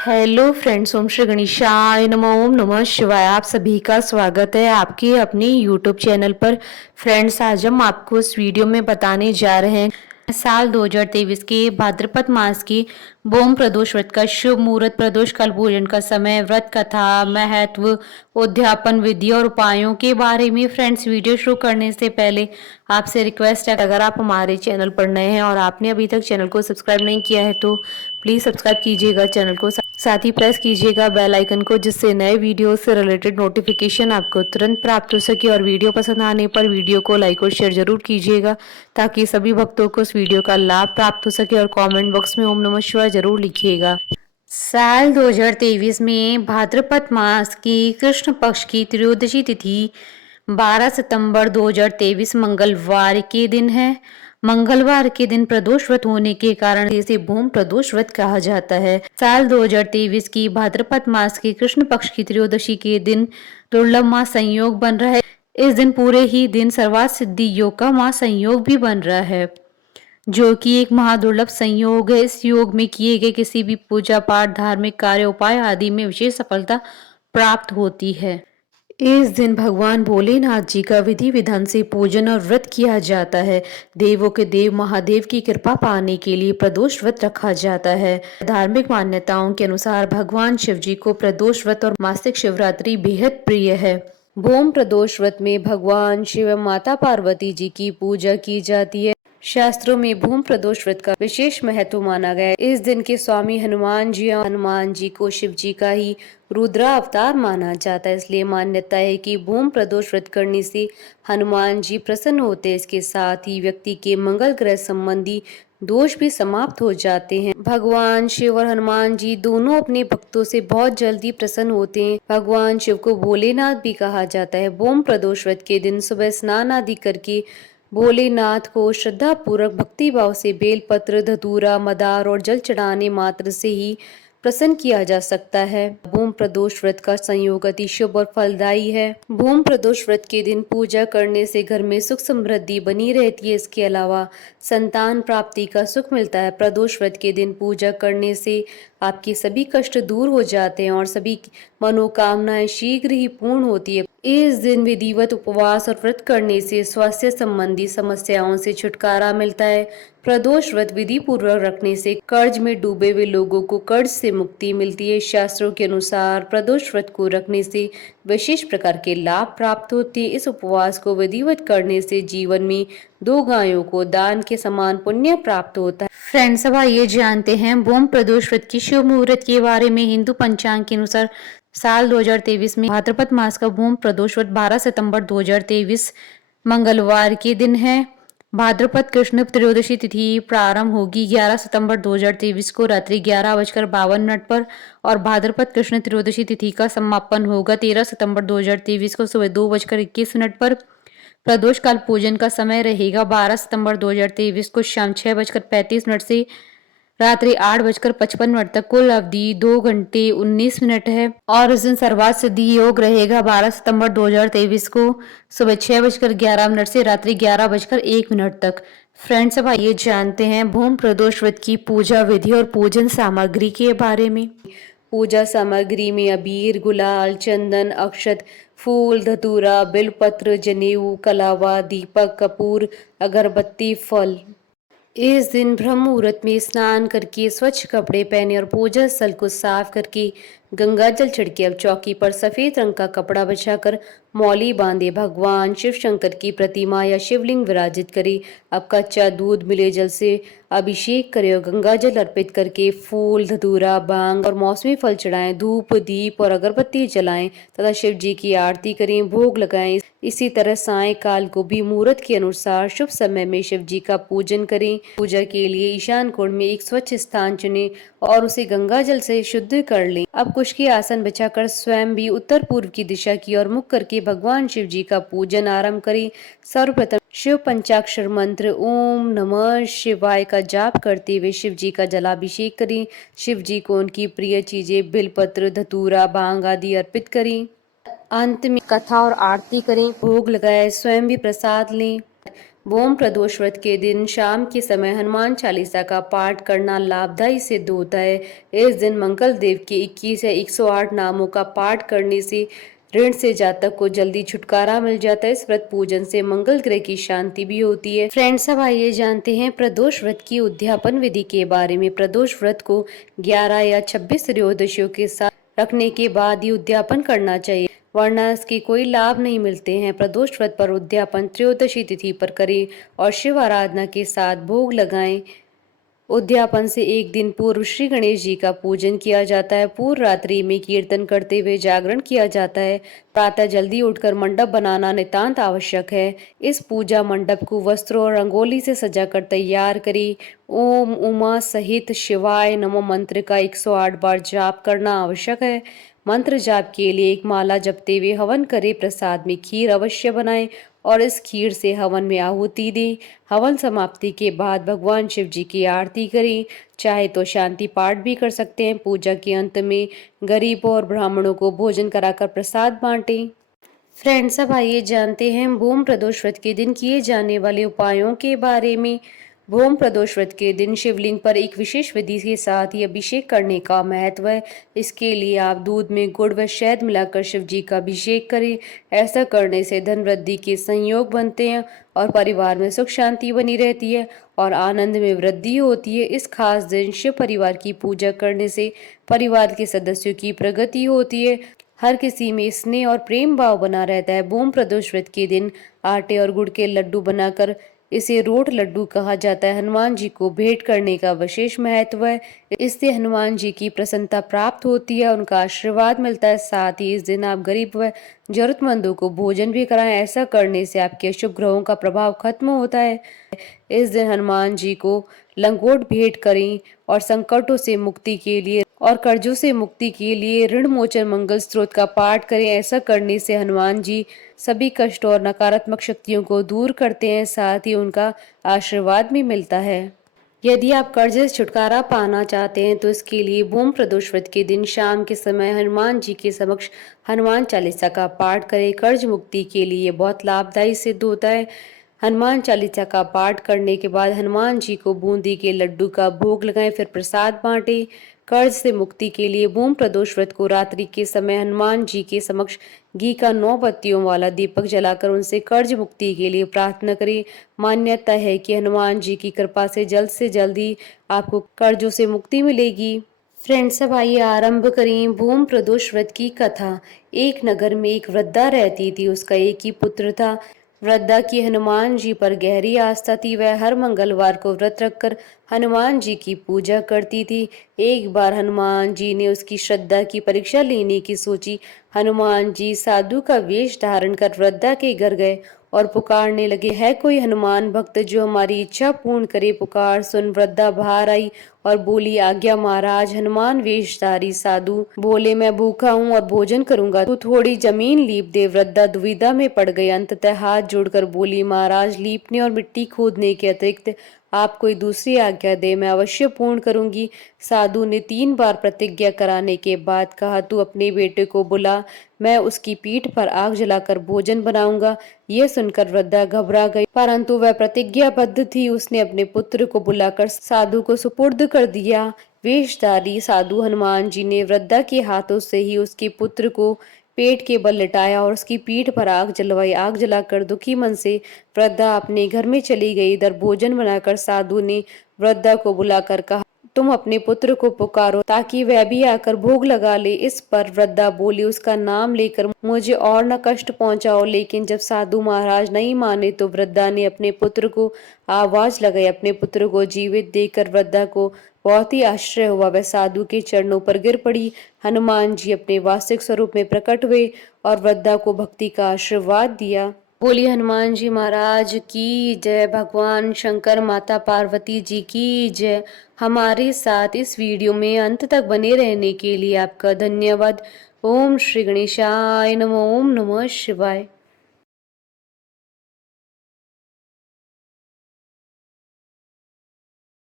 Hello friends, ओम श्री गणेशाय नमः। ओम नमः शिवाय। आप सभी का स्वागत है आपके अपने यूट्यूब चैनल पर। फ्रेंड्स, आज हम आपको इस वीडियो में बताने जा रहे हैं साल 2023 के भाद्रपद मास की भूम प्रदोष व्रत का शुभ मुहूर्त, प्रदोष काल, पूजन का समय, व्रत कथा, महत्व, उद्यापन विधि और उपायों के बारे में। फ्रेंड्स, वीडियो शुरू करने से पहले आपसे रिक्वेस्ट है, अगर आप हमारे चैनल पर नए हैं और आपने अभी तक चैनल को सब्सक्राइब नहीं किया है तो प्लीज सब्सक्राइब कीजिएगा चैनल को, साथ ही प्रेस कीजिएगा बेल आइकन को, जिससे नए वीडियो से रिलेटेड नोटिफिकेशन आपको तुरंत प्राप्त हो सके। और वीडियो पसंद आने पर वीडियो को लाइक और शेयर जरूर कीजिएगा ताकि सभी भक्तों को इस वीडियो का लाभ प्राप्त हो सके। और कमेंट बॉक्स में ओम नमः शिवाय जरूर लिखिएगा। साल 2023 में भाद्रपद मास की कृष्ण पक्ष की त्रयोदशी तिथि 12 सितंबर 2023 मंगलवार के दिन है। मंगलवार के दिन प्रदोष व्रत होने के कारण इसे भूम प्रदोष व्रत कहा जाता है। साल 2023 की भाद्रपद मास की कृष्ण पक्ष की त्रयोदशी के दिन दुर्लभ महासंयोग बन रहा है। इस दिन पूरे ही दिन सर्वार्थ सिद्धि योग का महासंयोग भी बन रहा है, जो कि एक महादुर्लभ संयोग है। इस योग में किए गए किसी भी पूजा पाठ, धार्मिक कार्य, उपाय आदि में विशेष सफलता प्राप्त होती है। इस दिन भगवान भोलेनाथ जी का विधि विधान से पूजन और व्रत किया जाता है। देवों के देव महादेव की कृपा पाने के लिए प्रदोष व्रत रखा जाता है। धार्मिक मान्यताओं के अनुसार भगवान शिव जी को प्रदोष व्रत और मासिक शिवरात्रि बेहद प्रिय है। भूम प्रदोष व्रत में भगवान शिव, माता पार्वती जी की पूजा की जाती है। शास्त्रों में भूम प्रदोष व्रत का विशेष महत्व माना गया है। इस दिन के स्वामी हनुमान जी को शिव जी का ही रुद्रा अवतार माना जाता है, इसलिए मान्यता है कि भूम प्रदोष व्रत करने से हनुमान जी प्रसन्न होते हैं। इसके साथ ही व्यक्ति के मंगल ग्रह संबंधी दोष भी समाप्त हो जाते हैं। भगवान शिव और हनुमान जी दोनों अपने भक्तों से बहुत जल्दी प्रसन्न होते हैं। भगवान शिव को भोलेनाथ भी कहा जाता है। भूम प्रदोष व्रत के दिन सुबह स्नान आदि करके भोलेनाथ को श्रद्धा पूर्वक भक्ति भाव से बेलपत्र, धतूरा, मदार और जल चढ़ाने मात्र से ही प्रसन्न किया जा सकता है। भूम प्रदोष व्रत का संयोग अति शुभ और फलदायी है। भूम प्रदोष व्रत के दिन पूजा करने से घर में सुख समृद्धि बनी रहती है। इसके अलावा संतान प्राप्ति का सुख मिलता है। प्रदोष व्रत के दिन पूजा करने से आपके सभी कष्ट दूर हो जाते हैं और सभी मनोकामनाएं शीघ्र ही पूर्ण होती है। इस दिन विधिवत उपवास और व्रत करने से स्वास्थ्य संबंधी समस्याओं से छुटकारा मिलता है। प्रदोष व्रत विधि पूर्वक रखने से कर्ज में डूबे हुए लोगों को कर्ज से मुक्ति मिलती है। शास्त्रों के अनुसार प्रदोष व्रत को रखने से विशेष प्रकार के लाभ प्राप्त होते हैं। इस उपवास को विधिवत करने से जीवन में 2 गायों को दान के समान पुण्य प्राप्त होता है। फ्रेंड्स, अब आइए जानते हैं भूम प्रदोष व्रत की शुभ मुहूर्त के बारे में। हिंदू पंचांग के अनुसार साल 2023 में भाद्रपद मास का भूम प्रदोष व्रत 12 सितंबर 2023 मंगलवार के दिन है। भाद्रपद कृष्ण त्रयोदशी तिथि प्रारंभ होगी 11 सितंबर 2023 को रात्रि 11:52 पर और भाद्रपद कृष्ण त्रयोदशी तिथि का समापन होगा 13 सितंबर 2023 को सुबह 2:21 पर। प्रदोष काल पूजन का समय रहेगा 12 सितंबर 2023 को शाम 6:35 से रात्रि 8:55 तक। कुल अवधि 2 घंटे 19 मिनट है और इस दिन सर्वार्थ सिद्धि योग रहेगा 12 सितंबर 2023 को सुबह 6:11 से रात्रि 11:01 तक। फ्रेंड्स, अब आइए जानते हैं भूम प्रदोष व्रत की पूजा विधि और पूजन सामग्री के बारे में। पूजा सामग्री में अबीर, गुलाल, चंदन, अक्षत, फूल, धतूरा, बिलपत्र, जनेऊ, कलावा, दीपक, कपूर, अगरबत्ती, फल। इस दिन ब्रह्म मुहूर्त में स्नान करके स्वच्छ कपड़े पहने और पूजा स्थल को साफ करके गंगा जल छिड़के अब चौकी पर सफेद रंग का कपड़ा बिछाकर मौली बांधे भगवान शिव शंकर की प्रतिमा या शिवलिंग विराजित करे। अब कच्चा दूध मिले जल से अभिषेक करे और गंगा जल अर्पित करके फूल, धतूरा, भांग और मौसमी फल चढ़ाएं, धूप, दीप और अगरबत्ती जलाएं तथा शिव जी की आरती करें, भोग लगाएं। इसी तरह सायंकाल को भी मुहूर्त के अनुसार शुभ समय में शिव जी का पूजन करें। पूजा के लिए ईशान कोण में एक स्वच्छ स्थान चुनें और उसे गंगा जल से शुद्ध कर लें। अब कुश के आसन बिछाकर स्वयं भी उत्तर पूर्व की दिशा की ओर मुख करके भगवान शिव जी का पूजन आरंभ करें। सर्वप्रथम शिव पंचाक्षर मंत्र ओम नमः शिवाय का जाप करते हुए शिव जी का जलाभिषेक करें। शिव जी को उनकी प्रिय चीजें बिलपत्र, धतूरा, भांग आदि अर्पित करें। अंत में कथा और आरती करें, भोग लगाए, स्वयं भी प्रसाद लें। भूम प्रदोष व्रत के दिन शाम के समय हनुमान चालीसा का पाठ करना लाभदायी सिद्ध होता है। इस दिन मंगल देव के 21 या 108 नामों का पाठ करने से ऋण से जातक को जल्दी छुटकारा मिल जाता है। इस व्रत पूजन से मंगल ग्रह की शांति भी होती है। फ्रेंड्स, अब आइए जानते हैं प्रदोष व्रत की उद्यापन विधि के बारे में। प्रदोष व्रत को 11 या 26 त्रयोदशियों के साथ रखने के बाद ही उद्यापन करना चाहिए, वरना इसके कोई लाभ नहीं मिलते हैं। प्रदोष व्रत पर उद्यापन त्रयोदशी तिथि पर करें और शिव आराधना के साथ भोग लगाएं। उद्यापन से एक दिन पूर्व श्री गणेश जी का पूजन किया जाता है। पूर्व रात्रि में कीर्तन करते हुए जागरण किया जाता है। प्रातः जल्दी उठकर मंडप बनाना नितांत आवश्यक है। इस पूजा मंडप को वस्त्रों और रंगोली से सजाकर तैयार करें। ओम उमा सहित शिवाय नमो मंत्र का 108 बार जाप करना आवश्यक है। मंत्र जाप के लिए एक माला जपते हुए हवन करें। प्रसाद में खीर अवश्य बनाएं और इस खीर से हवन में आहुति दें। हवन समाप्ति के बाद भगवान शिव जी की आरती करें। चाहे तो शांति पाठ भी कर सकते हैं। पूजा के अंत में गरीबों और ब्राह्मणों को भोजन कराकर प्रसाद बांटें। फ्रेंड्स, अब आइए जानते हैं भूम प्रदोष व्रत के दिन किए जाने वाले उपायों के बारे में। भूम प्रदोष व्रत के दिन शिवलिंग पर एक विशेष विधि के साथ ही अभिषेक करने का महत्व है। इसके लिए आप दूध में गुड़ व शहद मिलाकर शिव जी का अभिषेक करें। ऐसा करने से धन वृद्धि के संयोग बनते हैं और परिवार में सुख शांति बनी रहती है और आनंद में वृद्धि होती है। इस खास दिन शिव परिवार की पूजा करने से परिवार के सदस्यों की प्रगति होती है। हर किसी में स्नेह और प्रेम भाव बना रहता है। भूम प्रदोष व्रत के दिन आटे और गुड़ के लड्डू बनाकर, इसे रोट लड्डू कहा जाता है, हनुमान जी को भेंट करने का विशेष महत्व है। इससे हनुमान जी की प्रसन्नता प्राप्त होती है, उनका आशीर्वाद मिलता है। साथ ही इस दिन आप गरीब व जरूरतमंदों को भोजन भी कराएं। ऐसा करने से आपके अशुभ ग्रहों का प्रभाव खत्म होता है। इस दिन हनुमान जी को लंगोट भेंट करें और संकटों से मुक्ति के लिए और कर्जों से मुक्ति के लिए ऋण मोचन मंगल स्त्रोत का पाठ करें। ऐसा करने से हनुमान जी सभी कष्ट और नकारात्मक शक्तियों को दूर करते हैं, साथ ही उनका आशीर्वाद भी मिलता है। यदि आप कर्ज से छुटकारा पाना चाहते हैं तो इसके लिए भूम प्रदोष व्रत के दिन शाम के समय हनुमान जी के समक्ष हनुमान चालीसा का पाठ करें। कर्ज मुक्ति के लिए बहुत लाभदायी सिद्ध होता है। हनुमान चालीसा का पाठ करने के बाद हनुमान जी को बूंदी के लड्डू का भोग लगाएं, फिर प्रसाद बांटें। कर्ज से मुक्ति के लिए भूम प्रदोष व्रत को रात्रि के समय हनुमान जी के समक्ष घी का 9 बत्तियों वाला दीपक जलाकर उनसे कर्ज मुक्ति के लिए प्रार्थना करें। मान्यता है कि हनुमान जी की कृपा से जल्द ही आपको कर्जों से मुक्ति मिलेगी। फ्रेंड्स, अब आइए आरंभ करें भूम प्रदोष व्रत की कथा। एक नगर में एक वृद्धा रहती थी। उसका एक ही पुत्र था। वृद्धा की हनुमान जी पर गहरी आस्था थी। वह हर मंगलवार को व्रत रखकर हनुमान जी की पूजा करती थी। एक बार हनुमान जी ने उसकी श्रद्धा की परीक्षा लेने की सोची। हनुमान जी साधु का वेश धारण कर वृद्धा के घर गए और पुकारने लगे, है कोई हनुमान भक्त जो हमारी इच्छा पूर्ण करे? पुकार सुन वृद्धा बाहर आई और बोली, आज्ञा महाराज। हनुमान वेशधारी साधु बोले, मैं भूखा हूँ और भोजन करूंगा, तू थोड़ी जमीन लीप दे। वृद्धा दुविधा में पड़ गई। अंततः हाथ जोड़कर बोली, महाराज, लीपने और मिट्टी खोदने के अतिरिक्त आप कोई दूसरी आज्ञा दे, मैं अवश्य पूर्ण करूंगी। साधु ने 3 बार प्रतिज्ञा कराने के बाद कहा, तू अपने बेटे को बुला, मैं उसकी पीठ पर आग जलाकर भोजन बनाऊंगा। यह सुनकर वृद्धा घबरा गई, परंतु वह प्रतिज्ञाबद्ध थी। उसने अपने पुत्र को बुलाकर साधु को सुपुर्द कर दिया। वेशधारी साधु हनुमान जी ने वृद्धा के हाथों से ही उसके पुत्र को पेट के बल लिटाया और उसकी पीठ पर आग जलवाई। आग जलाकर दुखी मन से वृद्धा अपने घर में चली गई। इधर भोजन बनाकर साधु ने वृद्धा को बुलाकर कहा, तुम अपने पुत्र को पुकारो ताकि वह भी आकर भोग लगा ले। इस पर वृद्धा बोली, उसका नाम लेकर मुझे और न कष्ट पहुंचाओ। लेकिन जब साधु महाराज नहीं माने तो वृद्धा ने अपने पुत्र को आवाज लगाई। अपने पुत्र को जीवित देखकर वृद्धा को बहुत ही आश्चर्य हुआ। वह साधु के चरणों पर गिर पड़ी। हनुमान जी अपने वास्तविक स्वरूप में प्रकट हुए और वृद्धा को भक्ति का आशीर्वाद दिया। बोलिए हनुमान जी महाराज की जय। भगवान शंकर माता पार्वती जी की जय। हमारे साथ इस वीडियो में अंत तक बने रहने के लिए आपका धन्यवाद। ओम श्री गणेशाय नमः। ओम नमः शिवाय।